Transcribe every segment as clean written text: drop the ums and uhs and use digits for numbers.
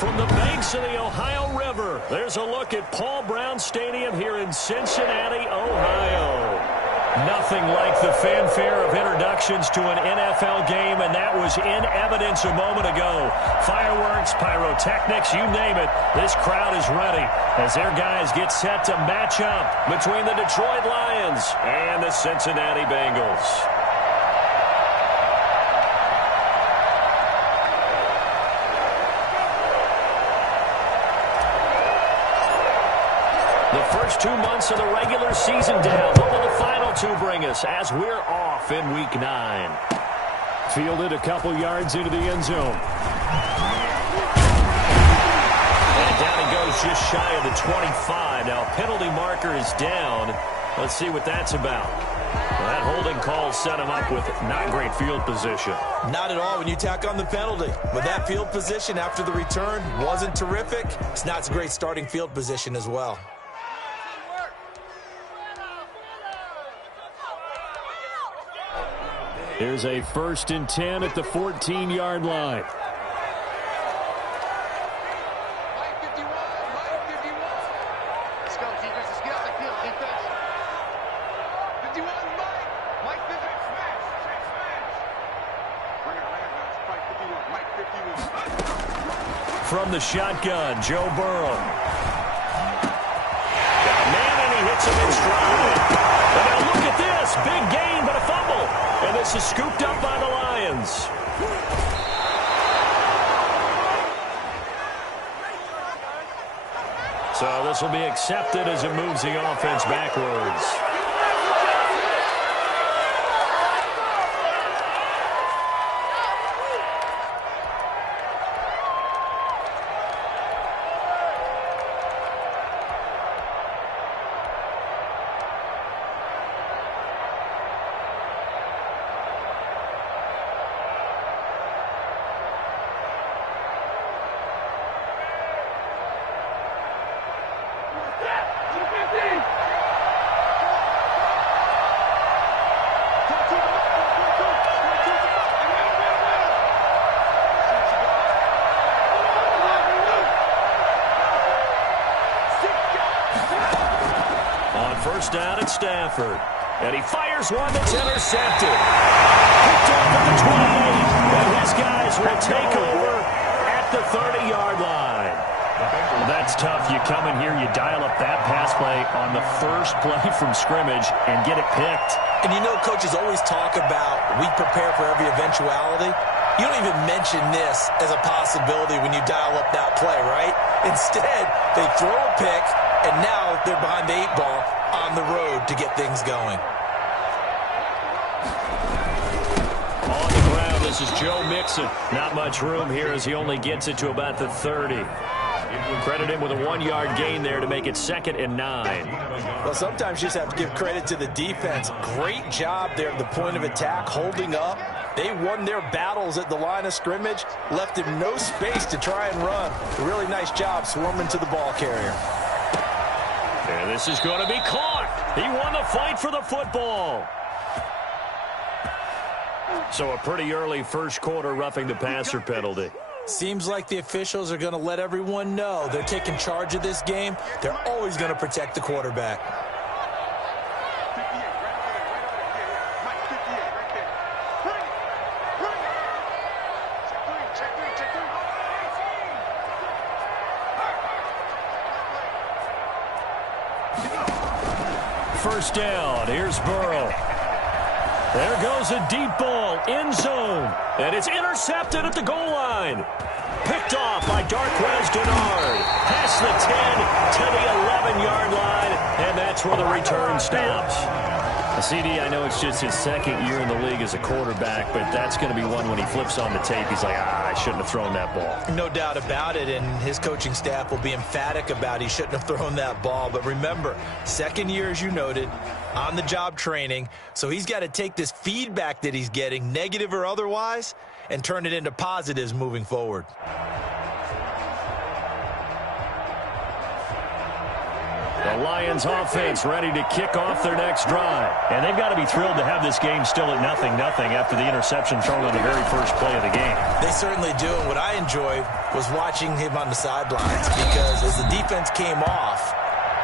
From the banks of the Ohio River, there's a look at Paul Brown Stadium here in Cincinnati, Ohio. Nothing like the fanfare of introductions to an NFL game, and that was in evidence a moment ago. Fireworks, pyrotechnics, you name it, this crowd is ready as their guys get set to match up between the Detroit Lions and the Cincinnati Bengals. The first 2 months of the regular season down. What will the final two bring us as we're off in Week 9? Fielded a couple yards into the end zone. And down he goes just shy of the 25. Now, penalty marker is down. Let's see what that's about. Well, that holding call set him up with not great field position. Not at all when you tack on the penalty. But that field position after the return wasn't terrific. It's not a great starting field position as well. Here's a 1st and 10 at the 14-yard line. Let's go, defense. Let's get out the field, defense. 51, Mike 51. From the shotgun, Joe Burrow. Got a man, and he hits him in stride. And now look at this. Big gain, but a fumble. And this is scooped up by the Lions. So this will be accepted as it moves the offense backwards. First down at Stafford. And he fires one that's intercepted. Picked up at the 20. And his guys will take over at the 30-yard line. Well, that's tough. You come in here, you dial up that pass play on the first play from scrimmage and get it picked. And you know coaches always talk about we prepare for every eventuality. You don't even mention this as a possibility when you dial up that play, right? Instead, they throw a pick, and now they're behind the 8 ball on the road to get things going. On the ground, this is Joe Mixon. Not much room here as he only gets it to about the 30. Credit him with a 1-yard gain there to make it 2nd and 9. Well, sometimes you just have to give credit to the defense. Great job there at the point of attack, holding up. They won their battles at the line of scrimmage, left him no space to try and run. A really nice job swarming to the ball carrier. And this is going to be caught. He won the fight for the football. So a pretty early first quarter roughing the passer penalty. Seems like the officials are going to let everyone know they're taking charge of this game. They're always going to protect the quarterback. First down. Here's Burrow. There goes a deep ball, end zone, and it's intercepted at the goal line. Picked off by Darquez Denard. Past the 10 to the 11-yard line, and that's where the return stops. CD, I know it's just his 2nd year in the league as a quarterback, but that's going to be one when he flips on the tape. He's like, I shouldn't have thrown that ball. No doubt about it, and his coaching staff will be emphatic about he shouldn't have thrown that ball. But remember, 2nd year, as you noted, on-the-job training, so he's got to take this feedback that he's getting, negative or otherwise, and turn it into positives moving forward. The Lions offense ready to kick off their next drive. And they've got to be thrilled to have this game still at 0-0 after the interception thrown on the very first play of the game. They certainly do. And what I enjoyed was watching him on the sidelines, because as the defense came off,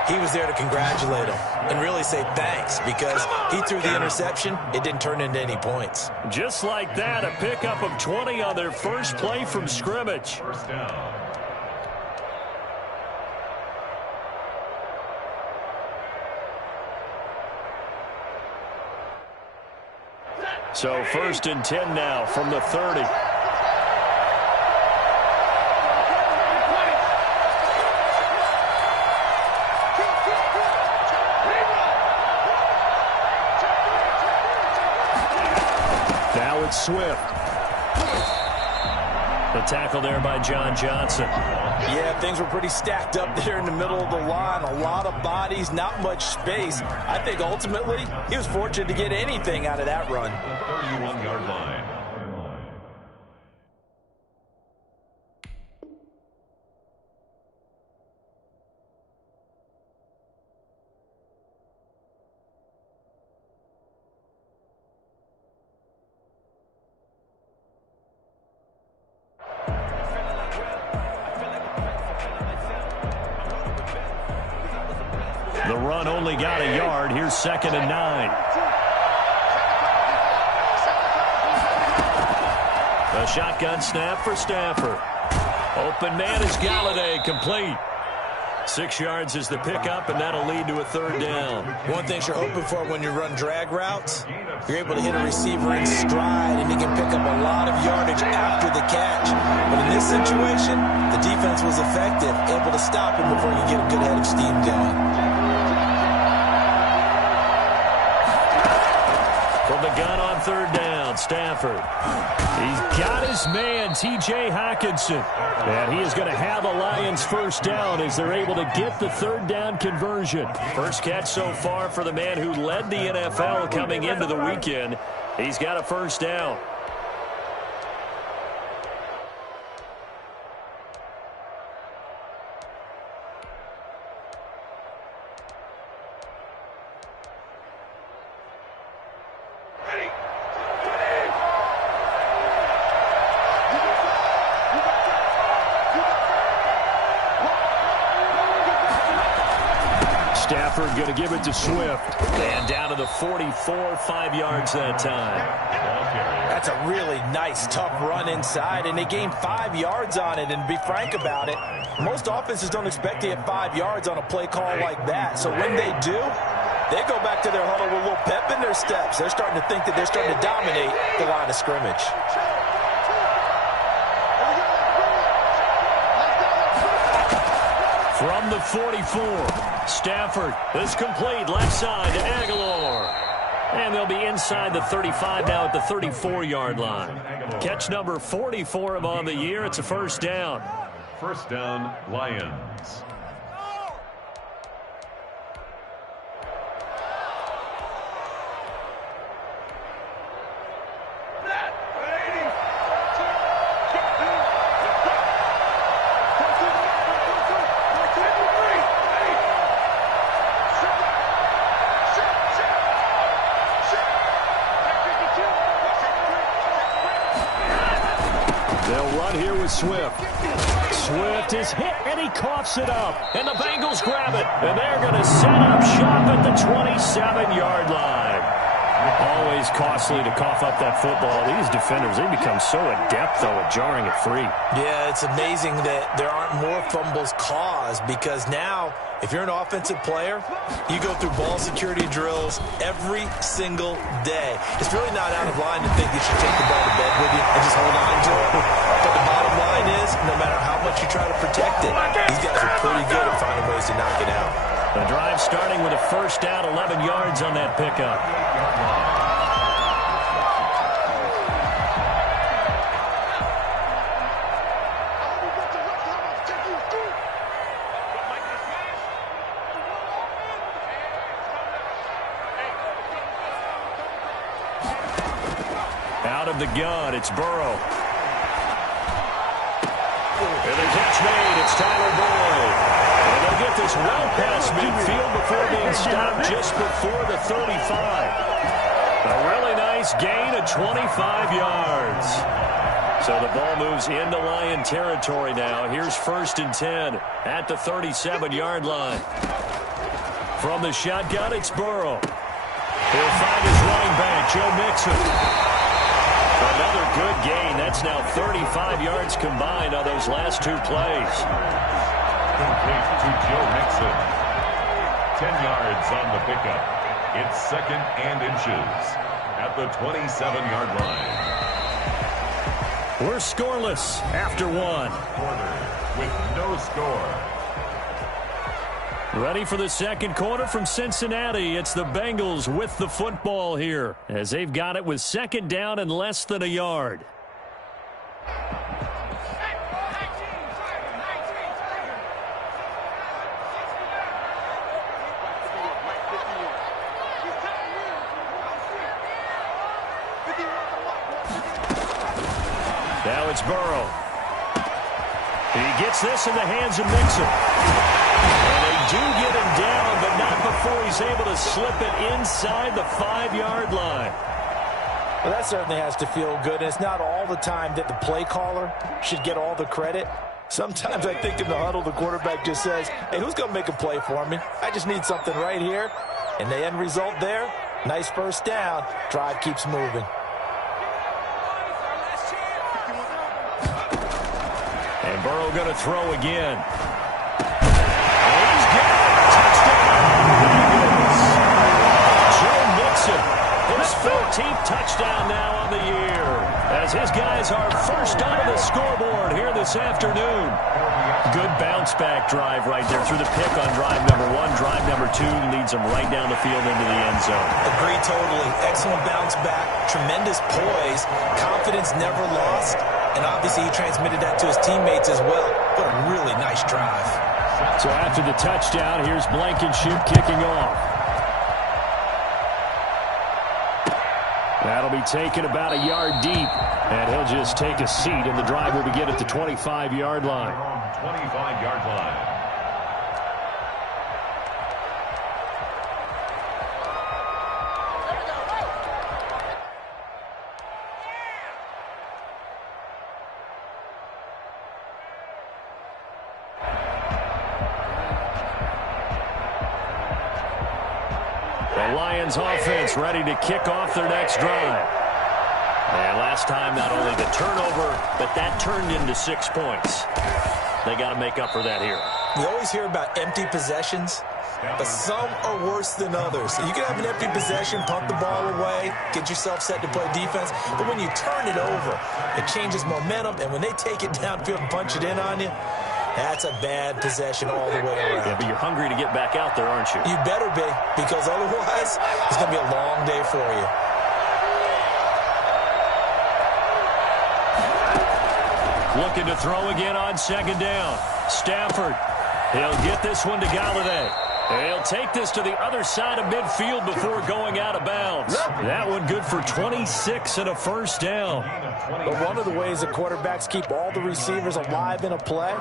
he was there to congratulate him and really say thanks, because he threw the interception. It didn't turn into any points. Just like that, a pickup of 20 on their first play from scrimmage. First down. So 1st and 10 now from the 30. Now it's Swift. The tackle there by John Johnson. Yeah, things were pretty stacked up there in the middle of the line. A lot of bodies, not much space. I think ultimately he was fortunate to get anything out of that run. 31-yard line. The run only got a yard. Here's 2nd and 9. The shotgun snap for Stafford. Open man is Galladay, complete. 6 yards is the pickup, and that'll lead to a 3rd down. One thing you're hoping for when you run drag routes, you're able to hit a receiver in stride, and he can pick up a lot of yardage after the catch. But in this situation, the defense was effective, able to stop him before you get a good head of steam going. From the gun on 3rd down, Stafford. He's got his man, T.J. Hockenson. And he is going to have a Lions 1st down as they're able to get the 3rd down conversion. First catch so far for the man who led the NFL coming into the weekend. He's got a 1st down. Stafford going to give it to Swift. And down to the 44, 5 yards that time. That's a really nice, tough run inside, and they gained 5 yards on it. And to be frank about it, most offenses don't expect to get 5 yards on a play call like that. So when they do, they go back to their huddle with a little pep in their steps. They're starting to think that they're starting to dominate the line of scrimmage. From the 44, Stafford is complete, left side to Aguilar. And they'll be inside the 35 now at the 34-yard line. Catch number 44 of on the year. It's a 1st down. 1st down, Lions. Swift. Swift is hit, and he coughs it up. And the Bengals grab it. And they're going to set up shop at the 27-yard line. Always costly to cough up that football. These defenders, they become so adept, though, at jarring it free. Yeah, it's amazing that there aren't more fumbles caused, because now, if you're an offensive player, you go through ball security drills every single day. It's really not out of line to think you should take the ball to bed with you and just hold on to it. But the bottom line is, no matter how much you try to protect it, these guys are pretty good at finding ways to knock it out. The drive starting with a 1st down, 11 yards on that pickup. Out of the gun, it's Burrow. And the catch made, it's Tyler Boyd. And they'll get get this well past midfield before being stopped just before the 35. A really nice gain of 25 yards. So the ball moves into Lion territory now. Here's 1st and 10 at the 37-yard line. From the shotgun, it's Burrow. He'll find his running back, Joe Mixon. Another good gain. That's now 35 yards combined on those last 2 plays. Complete to Joe Mixon. 10 yards on the pickup. It's 2nd and inches at the 27-yard line. We're scoreless after 1. Quarter with no score. Ready for the second quarter from Cincinnati. It's the Bengals with the football here as they've got it with 2nd down and less than a yard. Now it's Burrow. He gets this in the hands of Mixon. And they do get him down, but not before he's able to slip it inside the 5-yard line. Well, that certainly has to feel good. And it's not all the time that the play caller should get all the credit. Sometimes I think in the huddle, the quarterback just says, hey, who's going to make a play for me? I just need something right here. And the end result there, nice 1st down. Drive keeps moving. And Burrow going to throw again. And he's got it. Touchdown. Joe Mixon, his 14th touchdown now on the year, as his guys are first on the scoreboard here this afternoon. Good bounce-back drive right there through the pick on drive number 1. Drive number 2 leads them right down the field into the end zone. Agree totally. Excellent bounce back. Tremendous poise. Confidence never lost. And obviously he transmitted that to his teammates as well. What a really nice drive. So after the touchdown, here's Blankenship kicking off. That'll be taken about a yard deep. And he'll just take a seat, and the drive will begin at the 25-yard line. 25-yard line. The Lions offense ready to kick off their next drive. And last time, not only the turnover, but that turned into 6 points. They got to make up for that here. We always hear about empty possessions, but some are worse than others. You can have an empty possession, punt the ball away, get yourself set to play defense, but when you turn it over, it changes momentum, and when they take it downfield and punch it in on you, that's a bad possession all the way around. Yeah, but you're hungry to get back out there, aren't you? You better be, because otherwise, it's going to be a long day for you. Looking to throw again on 2nd down. Stafford. He'll get this one to Galladay. He'll take this to the other side of midfield before going out of bounds. That one good for 26 and a 1st down. But one of the ways that quarterbacks keep all the receivers alive in a play,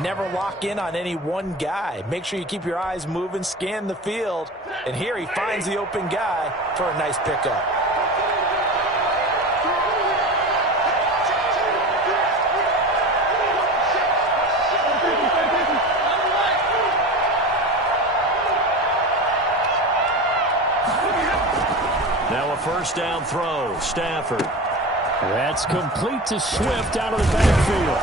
never lock in on any one guy. Make sure you keep your eyes moving, scan the field, and here he finds the open guy for a nice pickup. Now a 1st down throw. Stafford. That's complete to Swift out of the backfield.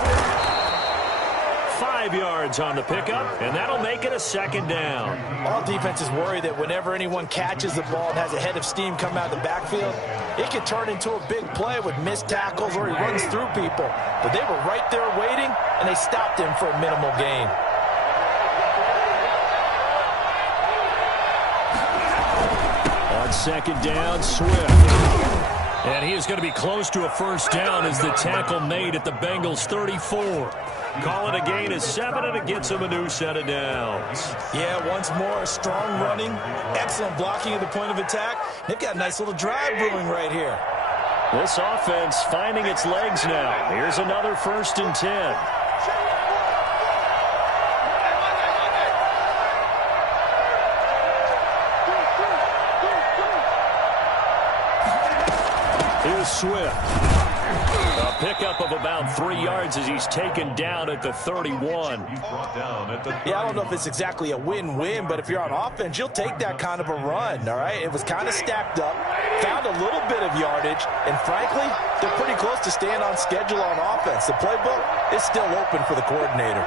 5 yards on the pickup, and that'll make it a 2nd down. All defenses worry that whenever anyone catches the ball and has a head of steam come out of the backfield, it could turn into a big play with missed tackles or he runs through people. But they were right there waiting, and they stopped him for a minimal gain. On 2nd down, Swift. And he is going to be close to a 1st down as the tackle made at the Bengals 34. Call it a gain of 7, and it gets him a new set of downs. Yeah, once more, strong running, excellent blocking at the point of attack. They've got a nice little drive brewing right here. This offense finding its legs now. Here's another 1st and 10. Here's Swift. A pickup of about 3 yards as he's taken down at the 31. Yeah, I don't know if it's exactly a win-win, but if you're on offense, you'll take that kind of a run, all right? It was kind of stacked up, found a little bit of yardage, and frankly, they're pretty close to staying on schedule on offense. The playbook is still open for the coordinator.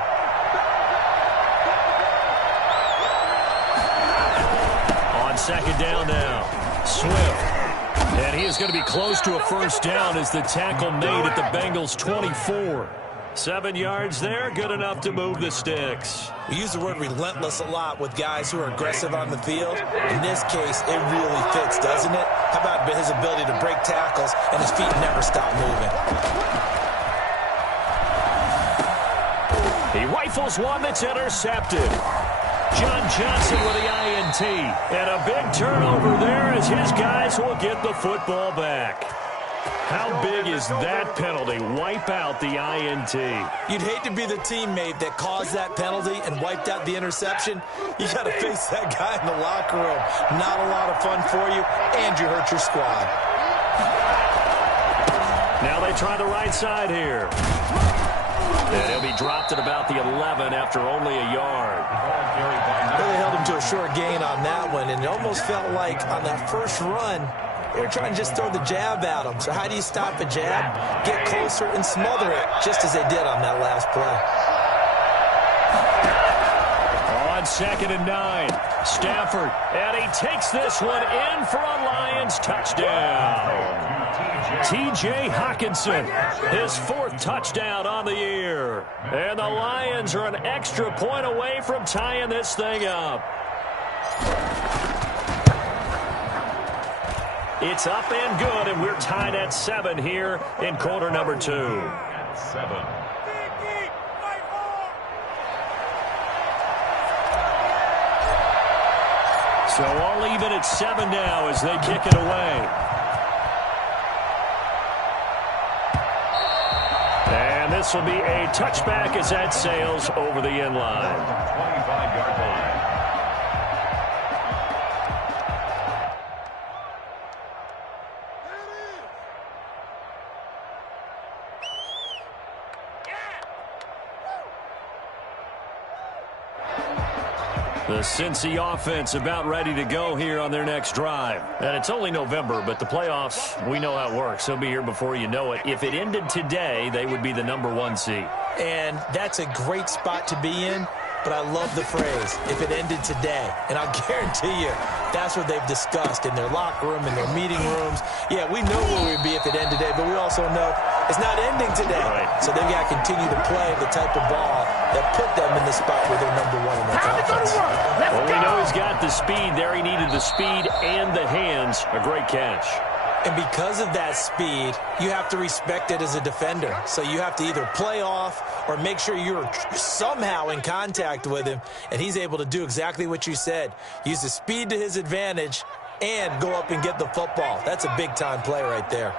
On second down now, Swift. And he is going to be close to a first down as the tackle made at the Bengals' 24. 7 yards there, good enough to move the sticks. We use the word relentless a lot with guys who are aggressive on the field. In this case, it really fits, doesn't it? How about his ability to break tackles and his feet never stop moving? He rifles one that's intercepted. John Johnson with the INT. And a big turnover there as his guys will get the football back. How big is that penalty? Wipe out the INT. You'd hate to be the teammate that caused that penalty and wiped out the interception. You got to face that guy in the locker room. Not a lot of fun for you, and you hurt your squad. Now they try the right side here. And he'll be dropped at about the 11 after only a yard. Really held him to a short gain on that one, and it almost felt like on that first run, they were trying to just throw the jab at him. So how do you stop a jab? Get closer and smother it, just as they did on that last play. On 2nd and 9, Stafford, and he takes this one in for a Lions touchdown. T.J. Hockenson, his 4th touchdown on the year. And the Lions are an extra point away from tying this thing up. It's up and good, and we're tied at 7 here in quarter number 2. 7. So all even at 7 now as they kick it away. And this will be a touchback as that sails over the end line. 25-yard line. The Cincy offense about ready to go here on their next drive. And it's only November, but the playoffs, we know how it works. They'll be here before you know it. If it ended today, they would be the number 1 seed. And that's a great spot to be in, but I love the phrase, if it ended today. And I'll guarantee you, that's what they've discussed in their locker room, in their meeting rooms. Yeah, we know where we'd be if it ended today, but we also know it's not ending today. Right. So they've got to continue to play the type of ball that put them in the spot where they're number 1 in their conference. Well, we know he's got the speed there. He needed the speed and the hands. A great catch. And because of that speed, you have to respect it as a defender. So you have to either play off or make sure you're somehow in contact with him. And he's able to do exactly what you said. Use the speed to his advantage and go up and get the football. That's a big-time play right there.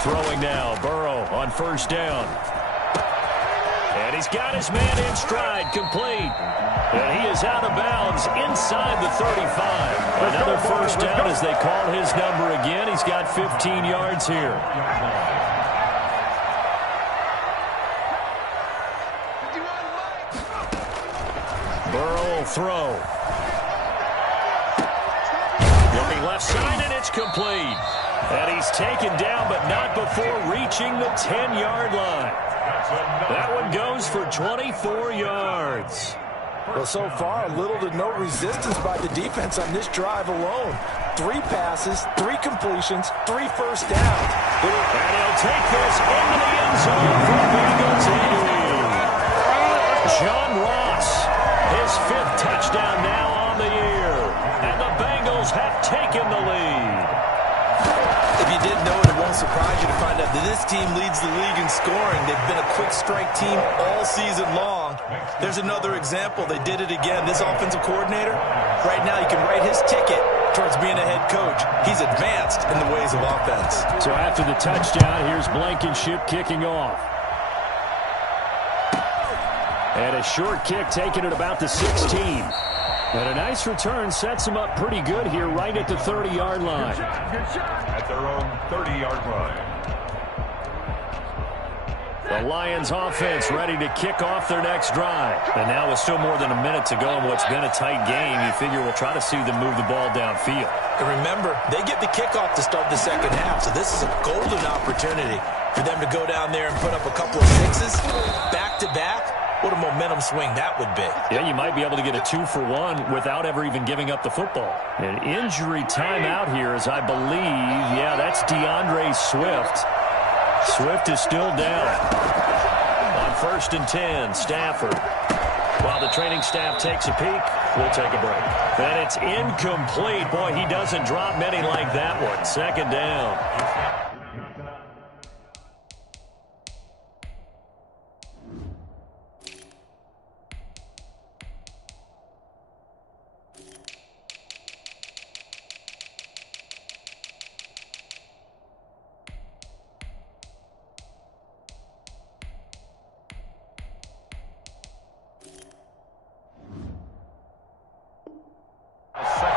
Throwing now, Burrow on first down. And he's got his man in stride, complete. And he is out of bounds inside the 35. Another first down as they call his number again. He's got 15 yards here. Burrow will throw. Looking left side, and it's complete. And he's taken down, but not before reaching the 10-yard line. That one goes for 24 yards. Well, so far, little to no resistance by the defense on this drive alone. 3 passes, 3 completions, 3 first downs. And he'll take this into the end zone for Bengals 80. John Ross, his 5th touchdown now on the year. And the Bengals have taken the lead. If you didn't know it, it won't surprise you to find out that this team leads the league in scoring. They've been a quick strike team all season long. There's another example. They did it again. This offensive coordinator, right now you can write his ticket towards being a head coach. He's advanced in the ways of offense. So after the touchdown, here's Blankenship kicking off. And a short kick taken at about the 16. And a nice return sets him up pretty good here right at the 30-yard line. At their own 30-yard line. The Lions offense ready to kick off their next drive. And now with still more than a minute to go in what's been a tight game, you figure we'll try to see them move the ball downfield. And remember, they get the kickoff to start the second half, so this is a golden opportunity for them to go down there and put up a couple of sixes back-to-back. What a momentum swing that would be. Yeah, you might be able to get a 2-for-1 without ever even giving up the football. An injury timeout here as I believe, yeah, that's DeAndre Swift. Swift is still down. On 1st and 10, Stafford. While the training staff takes a peek, we'll take a break. And it's incomplete. Boy, he doesn't drop many like that one. 2nd down.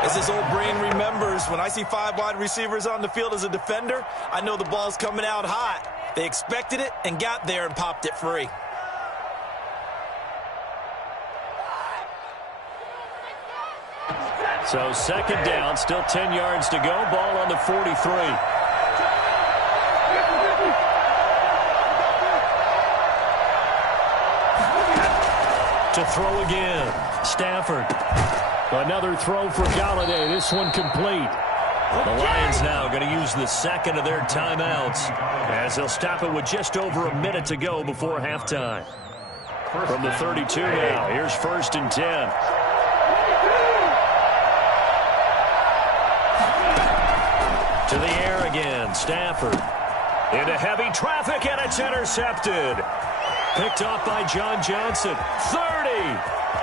As his old brain remembers, when I see 5 wide receivers on the field as a defender, I know the ball's coming out hot. They expected it and got there and popped it free. So 2nd down, still 10 yards to go. Ball on the 43. To throw again. Stafford. Another throw for Galladay. This one complete. The Lions now going to use the 2nd of their timeouts as they'll stop it with just over a minute to go before halftime. From the 32 now, here's 1st and 10. To the air again, Stafford. Into heavy traffic, and it's intercepted. Picked off by John Johnson. 30,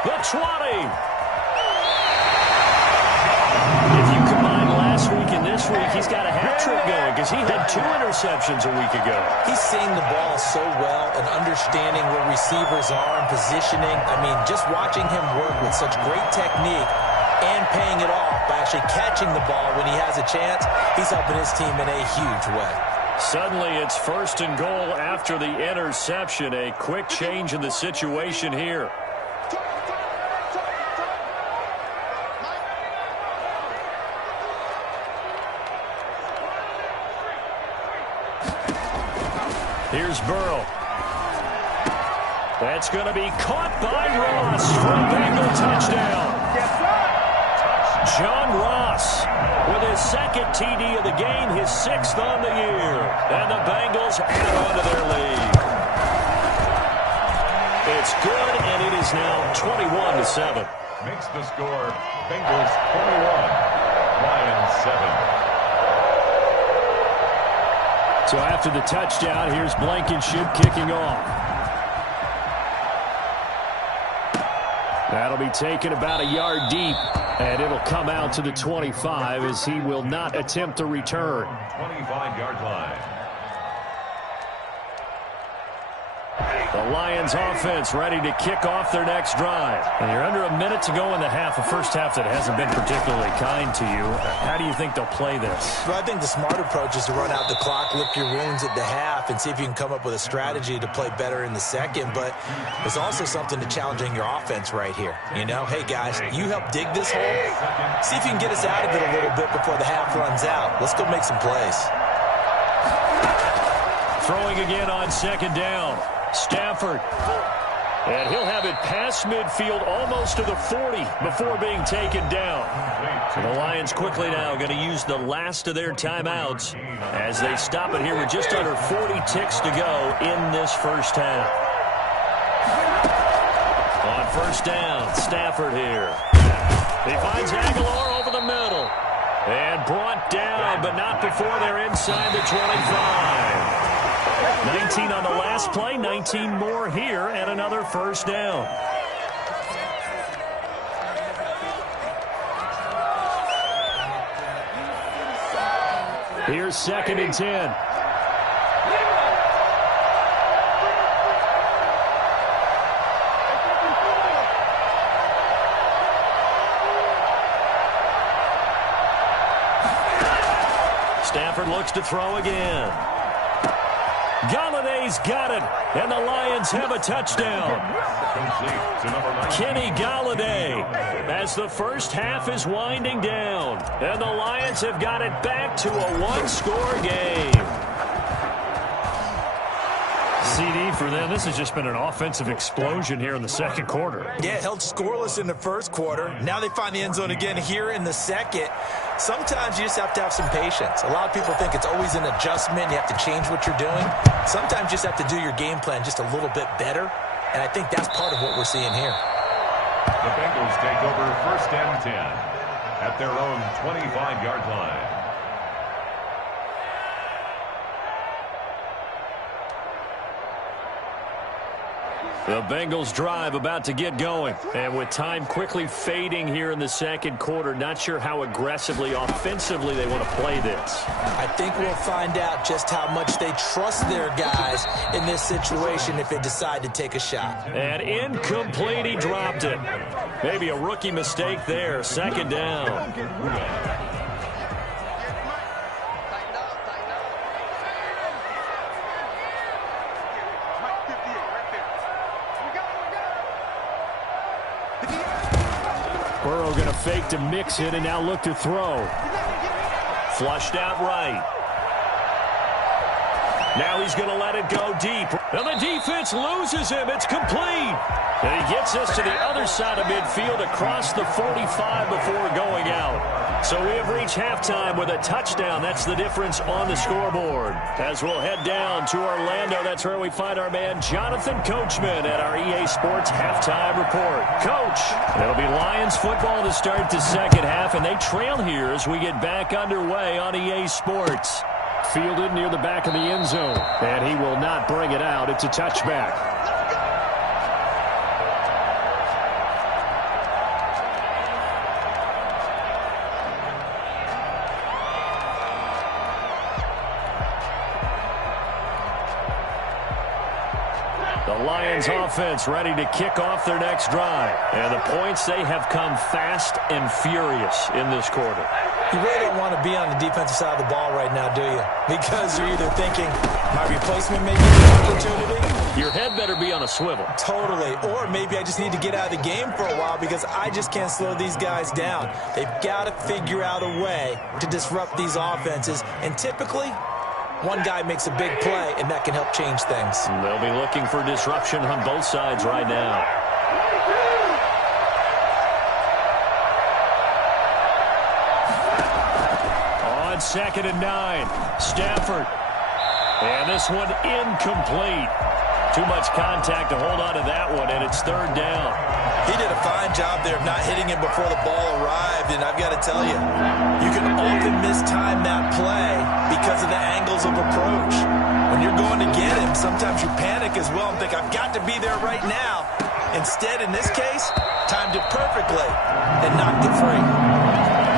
the 20. If you combine last week and this week, he's got a hat trick going because he had 2 interceptions a week ago. He's seeing the ball so well and understanding where receivers are and positioning. I mean, just watching him work with such great technique and paying it off by actually catching the ball when he has a chance, he's helping his team in a huge way. Suddenly it's 1st and goal after the interception. A quick change in the situation here. Here's Burrow. That's going to be caught by Ross for a Bengal touchdown. John Ross with his 2nd TD of the game, his 6th on the year. And the Bengals add on to their lead. It's good, and it is now 21-7. Makes the score Bengals 21, Lions 7. So after the touchdown, here's Blankenship kicking off. That'll be taken about a yard deep, and it'll come out to the 25 as he will not attempt a return. 25-yard line. The Lions offense ready to kick off their next drive. And you're under a minute to go in the half, a first half that hasn't been particularly kind to you. How do you think they'll play this? Well, I think the smart approach is to run out the clock, lick your wounds at the half, and see if you can come up with a strategy to play better in the second. But there's also something to challenging your offense right here. You know, hey, guys, you help dig this hole. See if you can get us out of it a little bit before the half runs out. Let's go make some plays. Throwing again on 2nd down. Stafford. And he'll have it past midfield almost to the 40 before being taken down. And the Lions quickly now going to use the last of their timeouts as they stop it here with just under 40 ticks to go in this first half. On 1st down, Stafford here. He finds Aguilar over the middle. And brought down, but not before they're inside the 25. 19 on the last play, 19 more here, and another 1st down. Here's 2nd and 10. Stafford looks to throw again. Galladay's got it, and the Lions have a touchdown. Complete to number 9. Kenny Galladay, as the first half is winding down, and the Lions have got it back to a one-score game. CD for them. This has just been an offensive explosion here in the second quarter. Yeah, held scoreless in the first quarter. Now they find the end zone again here in the second. Sometimes you just have to have some patience. A lot of people think it's always an adjustment. You have to change what you're doing. Sometimes you just have to do your game plan just a little bit better, and I think that's part of what we're seeing here. The Bengals take over 1st and 10 at their own 25-yard line. The Bengals drive about to get going. And with time quickly fading here in the second quarter, not sure how aggressively, offensively they want to play this. I think we'll find out just how much they trust their guys in this situation if they decide to take a shot. And incomplete, he dropped it. Maybe a rookie mistake there, 2nd down. Burrow going to fake to mix it and now look to throw. Flushed out right. Now he's going to let it go deep. And the defense loses him. It's complete. And he gets us to the other side of midfield across the 45 before going out. So we have reached halftime with a touchdown. That's the difference on the scoreboard. As we'll head down to Orlando, that's where we find our man Jonathan Coachman at our EA Sports Halftime Report. Coach, it'll be Lions football to start the second half, and they trail here as we get back underway on EA Sports. Fielded near the back of the end zone, and he will not bring it out. It's a touchback. The Lions offense ready to kick off their next drive. And the points, they have come fast and furious in this quarter. You really don't want to be on the defensive side of the ball right now, do you? Because you're either thinking, my replacement may get an opportunity. Your head better be on a swivel. Totally. Or maybe I just need to get out of the game for a while because I just can't slow these guys down. They've got to figure out a way to disrupt these offenses. And typically, one guy makes a big play, and that can help change things. They'll be looking for disruption on both sides right now. On 2nd and 9, Stafford. And this one incomplete. Too much contact to hold on to that one, and it's 3rd down. He did a fine job there of not hitting him before the ball arrived, and I've got to tell you, you can often mistime that play because of the angles of approach. When you're going to get him, sometimes you panic as well and think, I've got to be there right now. Instead, in this case, timed it perfectly and knocked it free.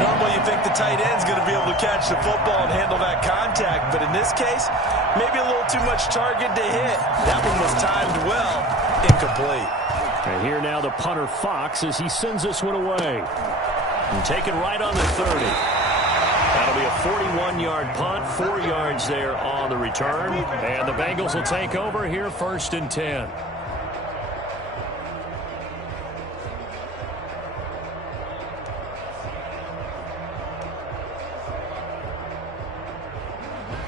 Normally, you think the tight end's going to be able to catch the football and handle that contact, but in this case, maybe a little too much target to hit. That one was timed well, incomplete. And here now the punter Fox as he sends this one away. And taken right on the 30. That'll be a 41-yard punt, 4 yards there on the return. And the Bengals will take over here 1st and 10.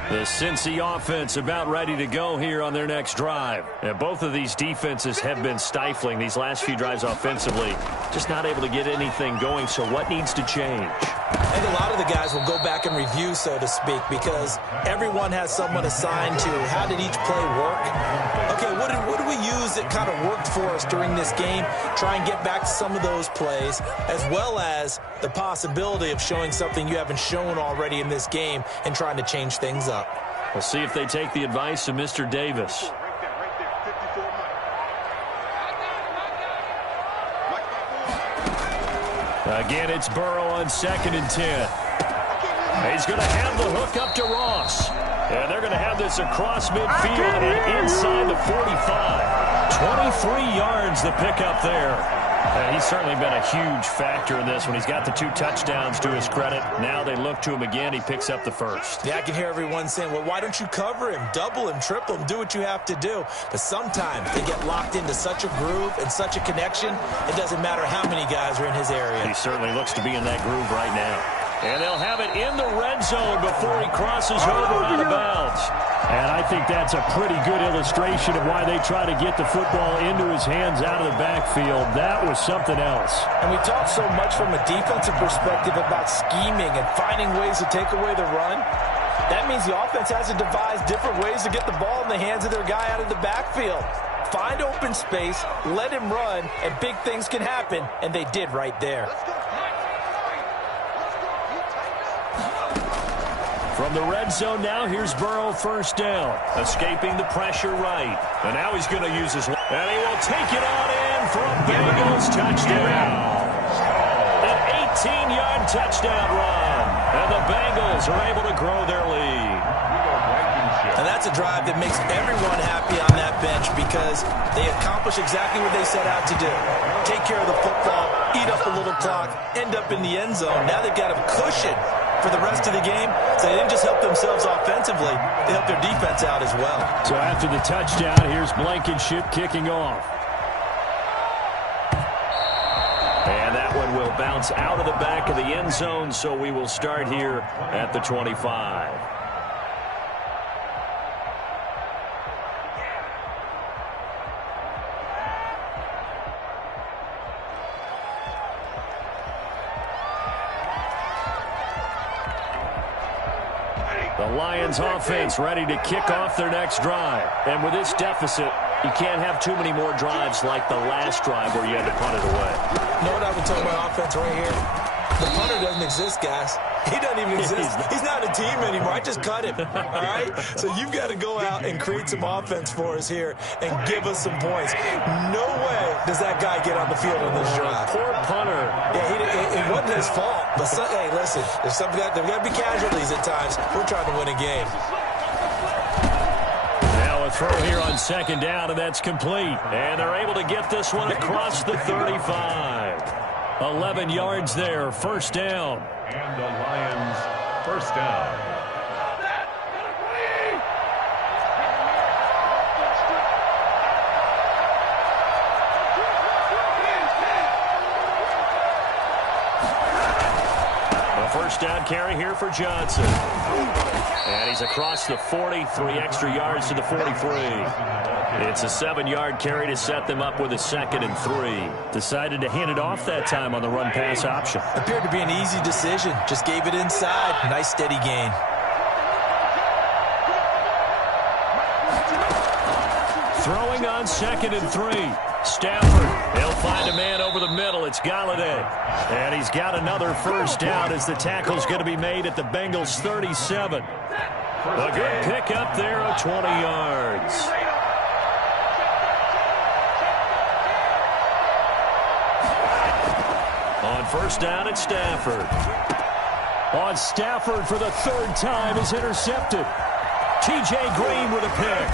The Cincy offense about ready to go here on their next drive. And both of these defenses have been stifling these last few drives offensively. Just not able to get anything going, so what needs to change? I think a lot of the guys will go back and review, so to speak, because everyone has someone assigned to how did each play work. Okay, what did we use that kind of worked for us during this game? Try and get back to some of those plays, as well as the possibility of showing something you haven't shown already in this game and trying to change things up. We'll see if they take the advice of Mr. Davis. Again, it's Burrow on 2nd and 10. He's going to have the hook up to Ross. And they're going to have this across midfield and inside the 45. 23 yards the pickup there. He's certainly been a huge factor in this one. He's got the 2 touchdowns to his credit. Now they look to him again. He picks up the first. Yeah, I can hear everyone saying, well, why don't you cover him? Double him, triple him, do what you have to do. But sometimes they get locked into such a groove and such a connection, it doesn't matter how many guys are in his area. He certainly looks to be in that groove right now. And they'll have it in the red zone before he crosses over out of bounds. And I think that's a pretty good illustration of why they try to get the football into his hands out of the backfield. That was something else. And we talk so much from a defensive perspective about scheming and finding ways to take away the run. That means the offense has to devise different ways to get the ball in the hands of their guy out of the backfield. Find open space, let him run, and big things can happen, and they did right there. From the red zone now, here's Burrow first down. Escaping the pressure right. And now he's going to use his... And he will take it on in for a Bengals touchdown. An 18-yard touchdown run. And the Bengals are able to grow their lead. And that's a drive that makes everyone happy on that bench because they accomplish exactly what they set out to do. Take care of the football, eat up a little clock, end up in the end zone. Now they've got a cushion for the rest of the game, so they didn't just help themselves offensively, they helped their defense out as well. So after the touchdown, here's Blankenship kicking off. And that one will bounce out of the back of the end zone, so we will start here at the 25. The Lions offense ready to kick off their next drive. And with this deficit, you can't have too many more drives like the last drive where you had to punt it away. You know what I would tell my offense right here? The punter doesn't exist, guys. He doesn't even exist. He's not a team anymore. I just cut him, all right? So you've got to go out and create some offense for us here and give us some points. No way does that guy get on the field on this drive. Poor punter. Yeah, it wasn't his fault. But, hey, listen, there's got to be casualties at times. We're trying to win a game. Now a throw here on second down, and that's complete. And they're able to get this one across the 35. 11 yards there, first down. And the Lions, first down. A first down carry here for Johnson. And he's across the 40, 3 extra yards to the 43. It's a 7-yard carry to set them up with a 2nd and 3. Decided to hand it off that time on the run-pass option. Appeared to be an easy decision. Just gave it inside. Nice steady gain. Throwing on 2nd and 3. Stafford, he'll find a man over the middle. It's Galladay. And he's got another first down as the tackle's going to be made at the Bengals' 37. A good pick up there of 20 yards. On first down, it's Stafford. On Stafford for the 3rd time is intercepted. T.J. Green with a pick.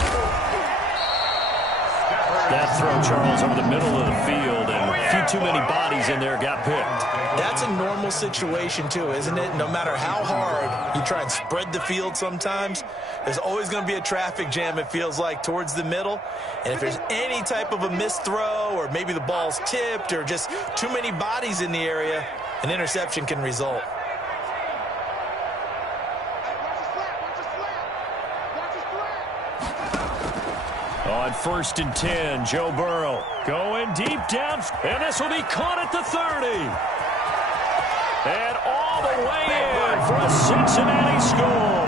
That throw, Charles, over the middle of the field, and a few too many bodies in there got picked. That's a normal situation, too, isn't it? No matter how hard you try and spread the field sometimes, there's always going to be a traffic jam, it feels like, towards the middle. And if there's any type of a missed throw or maybe the ball's tipped or just too many bodies in the area, an interception can result. On 1st and 10, Joe Burrow going deep down, and this will be caught at the 30. And all the way in for a Cincinnati score.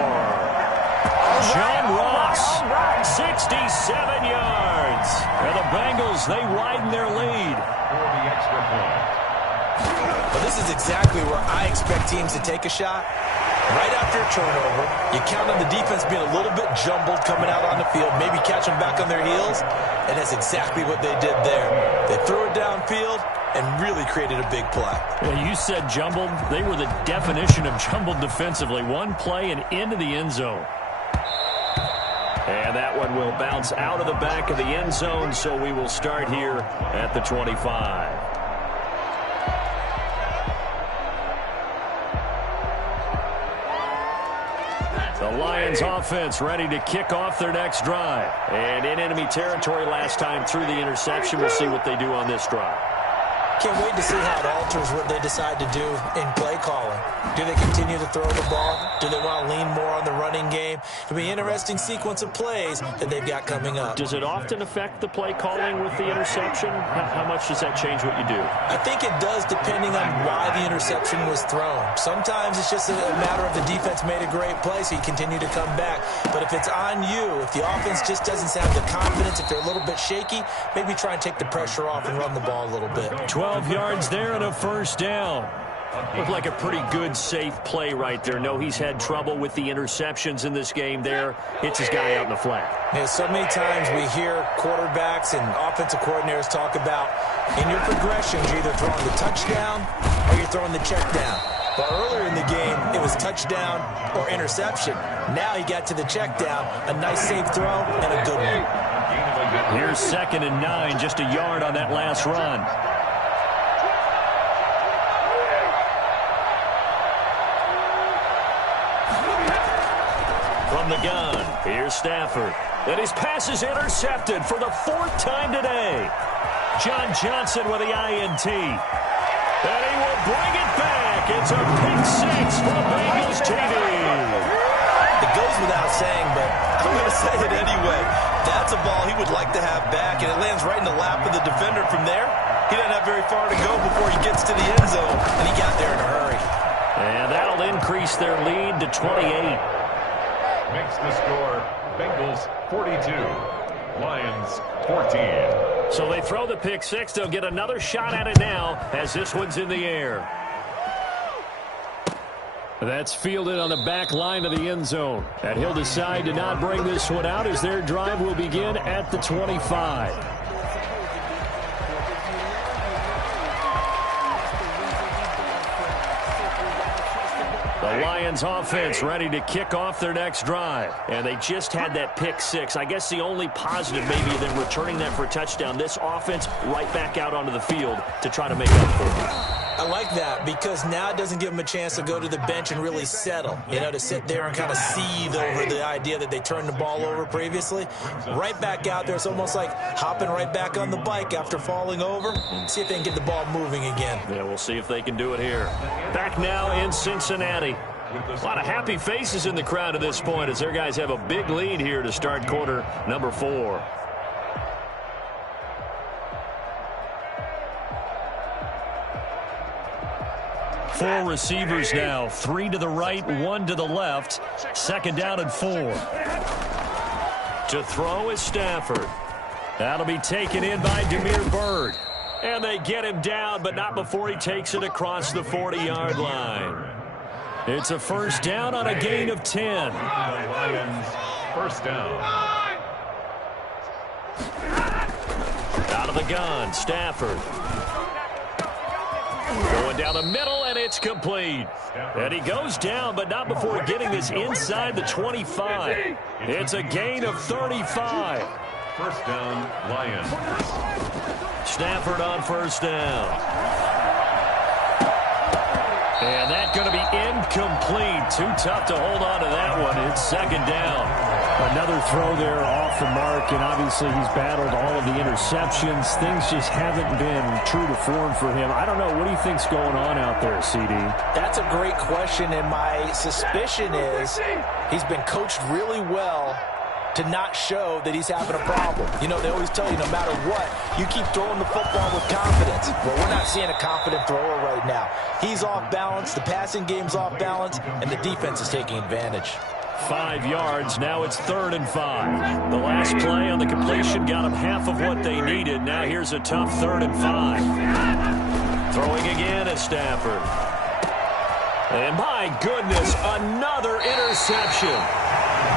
John Ross, 67 yards. And the Bengals, they widen their lead. For the extra point. But this is exactly where I expect teams to take a shot. Right after a turnover, you count on the defense being a little bit jumbled coming out on the field, maybe catch them back on their heels, and that's exactly what they did there. They threw it downfield and really created a big play. Yeah, you said jumbled. They were the definition of jumbled defensively. One play and into the end zone. And that one will bounce out of the back of the end zone, so we will start here at the 25. The Lions offense ready to kick off their next drive. And in enemy territory last time through the interception. We'll see what they do on this drive. Can't wait to see how it alters what they decide to do in play calling. Do they continue to throw the ball? Do they want to lean more on the running game? It'll be an interesting sequence of plays that they've got coming up. Does it often affect the play calling with the interception? How much does that change what you do? I think it does, depending on why the interception was thrown. Sometimes it's just a matter of the defense made a great play, so you continue to come back. But if it's on you, if the offense just doesn't have the confidence, if they're a little bit shaky, maybe try and take the pressure off and run the ball a little bit. 12 yards there and a first down. Looked like a pretty good, safe play right there. No, he's had trouble with the interceptions in this game there. Hits his guy out in the flat. Yeah, so many times we hear quarterbacks and offensive coordinators talk about in your progressions, you're either throwing the touchdown or you're throwing the check down. But earlier in the game, it was touchdown or interception. Now he got to the check down, a nice safe throw and a good one. Here's 2nd and 9, just a yard on that last run. From the gun, here's Stafford. And his pass is intercepted for the 4th time today. John Johnson with the INT. And he will bring it back. It's a pick 6 for Bengals TV. It goes without saying, but I'm going to say it anyway. That's a ball he would like to have back, and it lands right in the lap of the defender. From there, he doesn't have very far to go before he gets to the end zone, and he got there in a hurry. And that'll increase their lead to 28. Makes the score Bengals 42, Lions 14. So they throw the pick 6. They'll get another shot at it now as this one's in the air. That's fielded on the back line of the end zone. And he'll decide to not bring this one out as their drive will begin at the 25. The Lions offense ready to kick off their next drive. And they just had that pick 6. I guess the only positive maybe than returning that for a touchdown. This offense right back out onto the field to try to make up for it. I like that because now it doesn't give them a chance to go to the bench and really settle. You know, to sit there and kind of seethe over the idea that they turned the ball over previously. Right back out there. It's almost like hopping right back on the bike after falling over. See if they can get the ball moving again. Yeah, we'll see if they can do it here. Back now in Cincinnati. A lot of happy faces in the crowd at this point as their guys have a big lead here to start quarter number 4. Four receivers now, 3 to the right, 1 to the left. 2nd down and 4. To throw is Stafford. That'll be taken in by Demir Bird. And they get him down, but not before he takes it across the 40-yard line. It's a first down on a gain of 10. Lions, first down. Out of the gun, Stafford. Going down the middle, and it's complete. And he goes down, but not before getting this inside the 25. It's a gain of 35. First down, Lions. Stafford on first down. And that's going to be incomplete. Too tough to hold on to that one. It's 2nd down. Another throw there off the mark, and obviously he's battled all of the interceptions. Things just haven't been true to form for him. I don't know. What do you think's going on out there, CD? That's a great question, and my suspicion is he's been coached really well to not show that he's having a problem. You know, they always tell you no matter what, you keep throwing the football with confidence. Well, we're not seeing a confident thrower right now. He's off balance, the passing game's off balance, and the defense is taking advantage. 5 yards. Now it's 3rd and 5. The last play on the completion got them half of what they needed. Now here's a tough 3rd and 5. Throwing again is Stafford. And my goodness, another interception.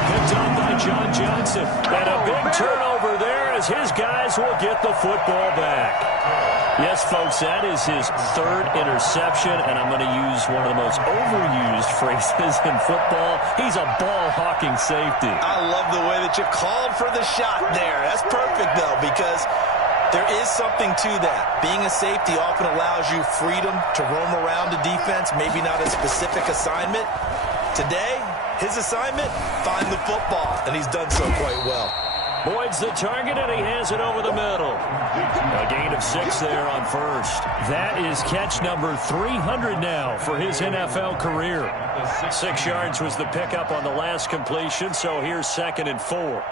Picked up by John Johnson. And a big turnover there as his guys will get the football back. Yes, folks, that is his 3rd interception, and I'm going to use one of the most overused phrases in football. He's a ball-hawking safety. I love the way that you called for the shot there. That's perfect, though, because there is something to that. Being a safety often allows you freedom to roam around the defense, maybe not a specific assignment. Today, His assignment, find the football, and he's done so quite well. Boyd's the target, and he has it over the middle. A gain of 6 there on first. That is catch number 300 now for his NFL career. 6 yards was the pickup on the last completion, so here's 2nd and 4.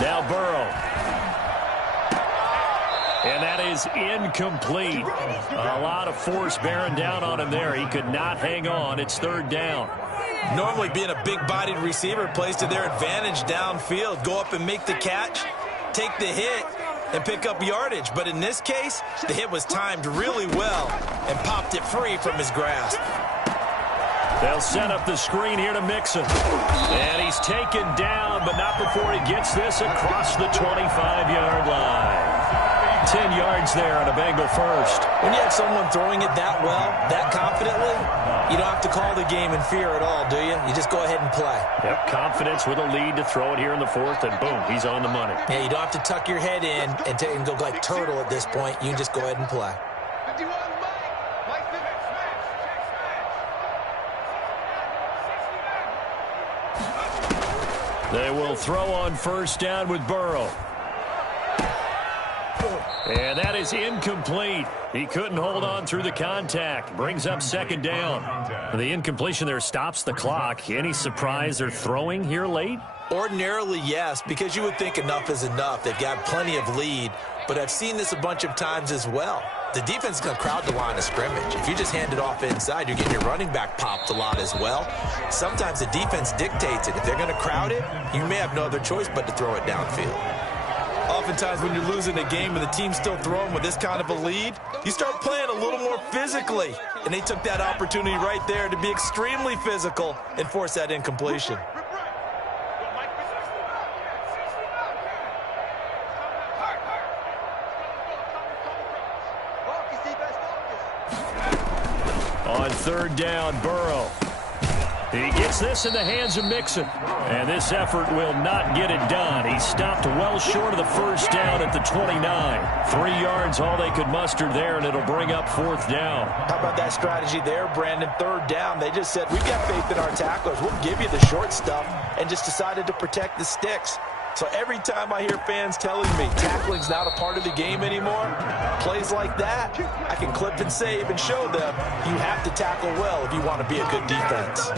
Now Burrow. And that is incomplete. A lot of force bearing down on him there. He could not hang on. It's 3rd down. Normally being a big-bodied receiver plays to their advantage downfield. Go up and make the catch, take the hit, and pick up yardage. But in this case, the hit was timed really well and popped it free from his grasp. They'll set up the screen here to Mixon. And he's taken down, but not before he gets this across the 25-yard line. 10 yards there on a Bengal first. When you have someone throwing it that well, that confidently, you don't have to call the game in fear at all, do you? You just go ahead and play. Yep, confidence with a lead to throw it here in the 4th, and boom, he's on the money. Yeah, you don't have to tuck your head in and go like turtle at this point. You can just go ahead and play. 51, Mike. They will throw on 1st down with Burrow. And that is incomplete. He couldn't hold on through the contact. Brings up 2nd down. The incompletion there stops the clock. Any surprise they're throwing here late? Ordinarily, yes, because you would think enough is enough. They've got plenty of lead, but I've seen this a bunch of times as well. The defense is going to crowd the line of scrimmage. If you just hand it off inside, you're getting your running back popped a lot as well. Sometimes the defense dictates it. If they're going to crowd it, you may have no other choice but to throw it downfield. Oftentimes when you're losing a game and the team's still throwing with this kind of a lead, you start playing a little more physically. And they took that opportunity right there to be extremely physical and force that incompletion. On 3rd down, Burrow. He gets this in the hands of Mixon. And this effort will not get it done. He stopped well short of the 1st down at the 29. 3 yards, all they could muster there, and it'll bring up 4th down. How about that strategy there, Brandon? 3rd down, they just said, we've got faith in our tacklers. We'll give you the short stuff, and just decided to protect the sticks. So every time I hear fans telling me tackling's not a part of the game anymore, plays like that, I can clip and save and show them you have to tackle well if you want to be a good defense.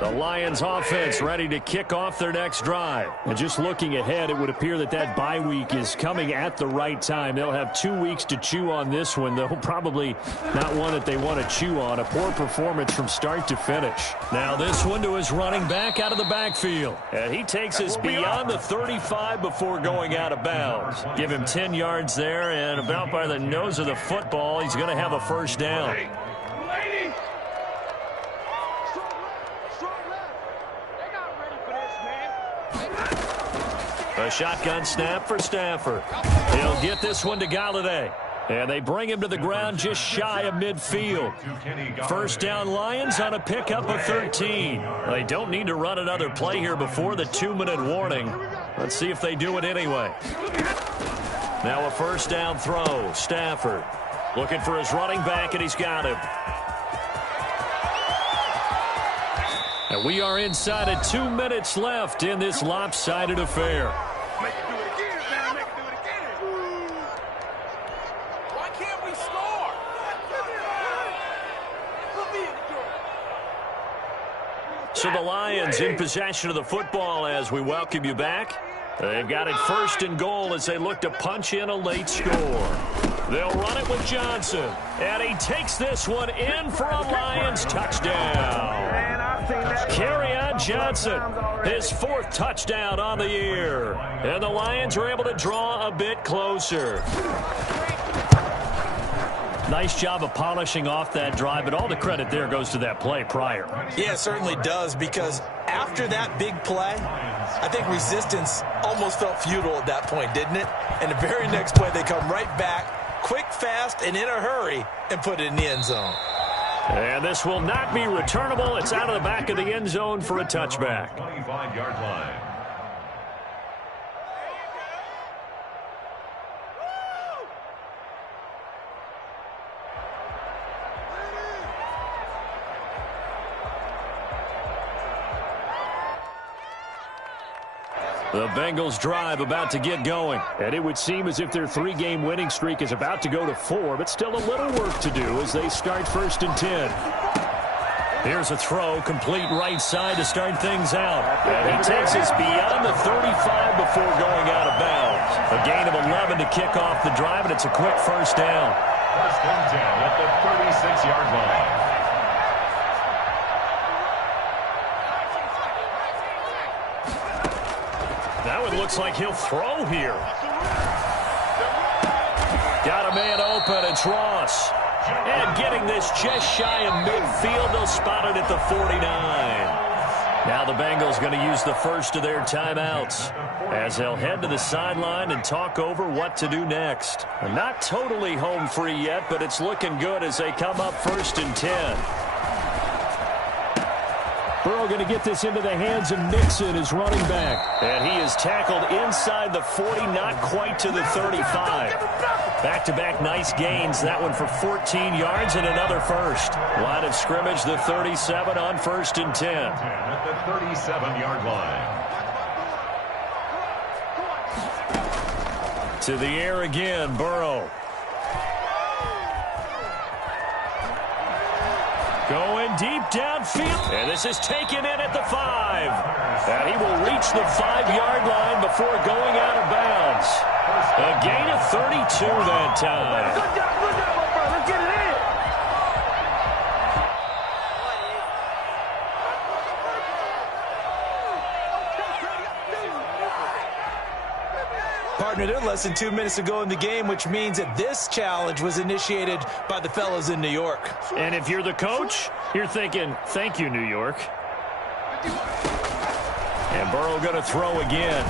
The Lions offense ready to kick off their next drive. And just looking ahead, it would appear that that bye week is coming at the right time. They'll have 2 weeks to chew on this one, though probably not one that they want to chew on. A poor performance from start to finish. Now this one to his running back out of the backfield. And he takes us beyond the 35 before going out of bounds. Give him 10 yards there, and about by the nose of the football, he's going to have a 1st down. A shotgun snap for Stafford. He'll get this one to Galladay. And they bring him to the ground just shy of midfield. 1st down Lions on a pickup of 13. They don't need to run another play here before the 2-minute warning. Let's see if they do it anyway. Now a 1st down throw. Stafford looking for his running back, and he's got him. And we are inside of 2 minutes left in this lopsided affair. Make it do it again, man. Make it do it again. Why can't we score? So the Lions in possession of the football as we welcome you back. They've got it 1st and goal as they look to punch in a late score. They'll run it with Johnson. And he takes this one in for a Lions touchdown. Kerryon Johnson, his 4th touchdown on the year. And the Lions are able to draw a bit closer. Nice job of polishing off that drive, but all the credit there goes to that play prior. Yeah, it certainly does, because after that big play, I think resistance almost felt futile at that point, didn't it? And the very next play, they come right back, quick, fast, and in a hurry, and put it in the end zone. And this will not be returnable. It's out of the back of the end zone for a touchback. 25-yard line. The Bengals drive about to get going. And it would seem as if their 3-game winning streak is about to go to 4, but still a little work to do as they start 1st and 10. Here's a throw, complete right side to start things out. And he takes us beyond the 35 before going out of bounds. A gain of 11 to kick off the drive, and it's a quick first down. 1st and 10 at the 36-yard line. Now it looks like he'll throw here. Got a man open. It's Ross. And getting this just shy of midfield. They'll spot it at the 49. Now the Bengals going to use the first of their timeouts as they'll head to the sideline and talk over what to do next. Not totally home free yet, but it's looking good as they come up 1st and 10. Burrow going to get this into the hands of Mixon, his running back. And he is tackled inside the 40, not quite to the 35. Back-to-back nice gains. That one for 14 yards and another first. Line of scrimmage, the 37 on 1st and 10. At the 37-yard line. To the air again, Burrow. Going deep downfield. And this is taken in at the 5. And he will reach the 5-yard line before going out of bounds. A gain of 32 that time. Good job, my brother. Let's get it in. Partner, they're less than 2 minutes to go in the game, which means that this challenge was initiated by the fellas in New York. And if you're the coach, you're thinking, thank you, New York. And Burrow going to throw again.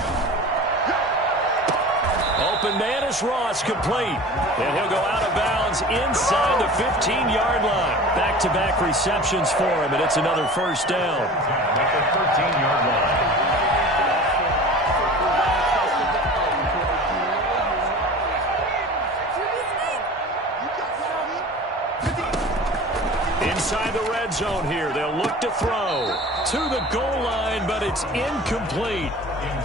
Open man is Ross, complete. And he'll go out of bounds inside the 15-yard line. Back-to-back receptions for him, and it's another first down. At the 13-yard line. Inside the red zone here. They'll look to throw to the goal line, but it's incomplete.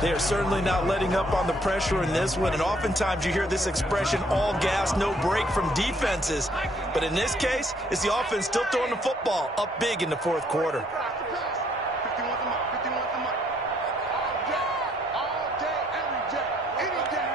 They are certainly not letting up on the pressure in this one, and oftentimes you hear this expression, all gas, no break from defenses. But in this case, it's the offense still throwing the football up big in the 4th quarter. 51 the mark. 51 the mark. All day, every day, any day.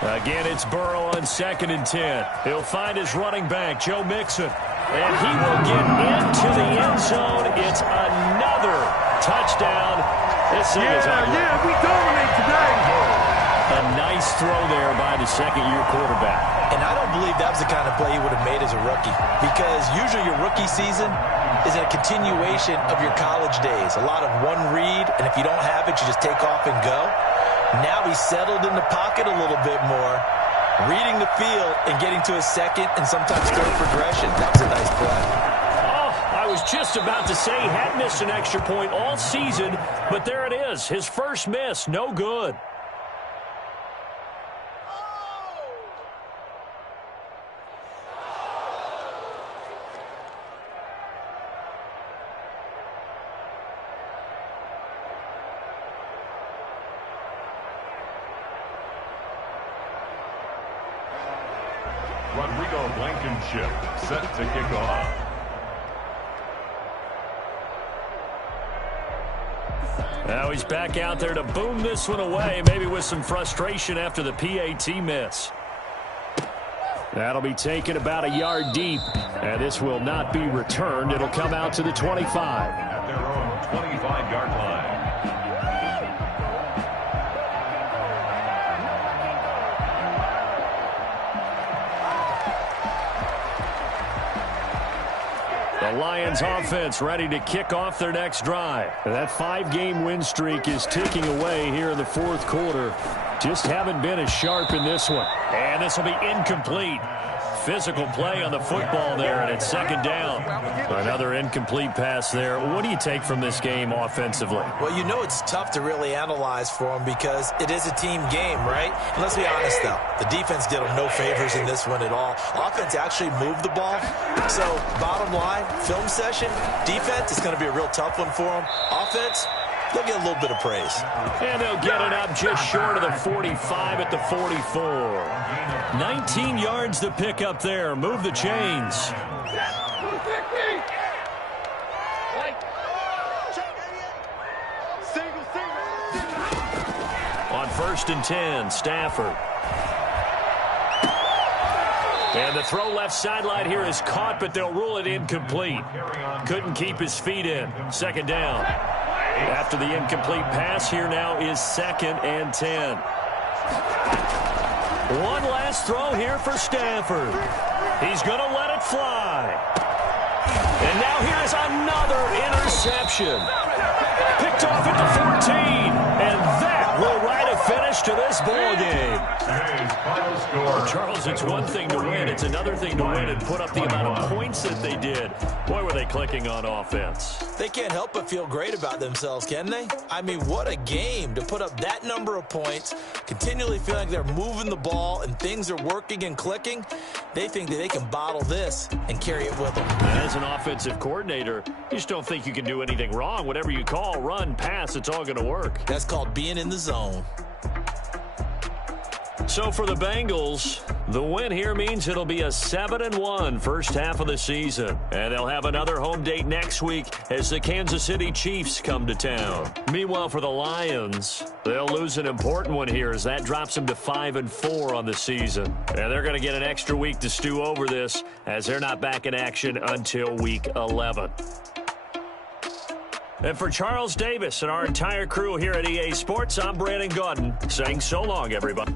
Again, it's Burrow on 2nd and 10. He'll find his running back, Joe Mixon. And he will get into the end zone. It's another touchdown. This thing is ugly. Yeah, we dominate today. A nice throw there by the second-year quarterback. And I don't believe that was the kind of play he would have made as a rookie, because usually your rookie season is a continuation of your college days. A lot of one read, and if you don't have it, you just take off and go. Now he's settled in the pocket a little bit more, reading the field and getting to his 2nd and sometimes 3rd progression. That was a nice play. Oh, I was just about to say he had missed an extra point all season, but there it is. His first miss, no good. Blankenship set to kick off. Now he's back out there to boom this one away, maybe with some frustration after the PAT miss. That'll be taken about a yard deep, and this will not be returned. It'll come out to the 25. At their own 25-yard line. The Lions offense ready to kick off their next drive. That 5-game win streak is ticking away here in the 4th quarter. Just haven't been as sharp in this one. And this will be incomplete. physical play on the football there, and it's second down. Another incomplete pass there. What do you take from this game offensively? Well, you know it's tough to really analyze for them because it is a team game, right? And let's be honest, though. The defense did them no favors in this one at all. Offense actually moved the ball. So, bottom line, film session, defense is going to be a real tough one for them. Offense, they'll get a little bit of praise. And they'll get it up just short of the 45 at the 44. 19 yards to pick up there. Move the chains. On 1st and 10, Stafford. And the throw left sideline here is caught, but they'll rule it incomplete. Couldn't keep his feet in. Second down. After the incomplete pass, here now is 2nd and 10. One last throw here for Stafford. He's going to let it fly. And now here is another interception. Picked off at the 14. And that will write a finish to this ball game. Well, Charles, it's one thing to win. It's another thing to win and put up the amount of points that they did. Boy, were they clicking on offense. They can't help but feel great about themselves, can they? I mean, what a game to put up that number of points, continually feeling like they're moving the ball and things are working and clicking. They think that they can bottle this and carry it with them. As an offensive coordinator, you just don't think you can do anything wrong. Whatever you call, run, pass, it's all going to work. That's called being in the zone. So for the Bengals, the win here means it'll be a 7-1 first half of the season. And they'll have another home date next week as the Kansas City Chiefs come to town. Meanwhile, for the Lions, they'll lose an important one here as that drops them to 5-4 on the season. And they're going to get an extra week to stew over this as they're not back in action until week 11. And for Charles Davis and our entire crew here at EA Sports, I'm Brandon Gaudin saying so long, everybody.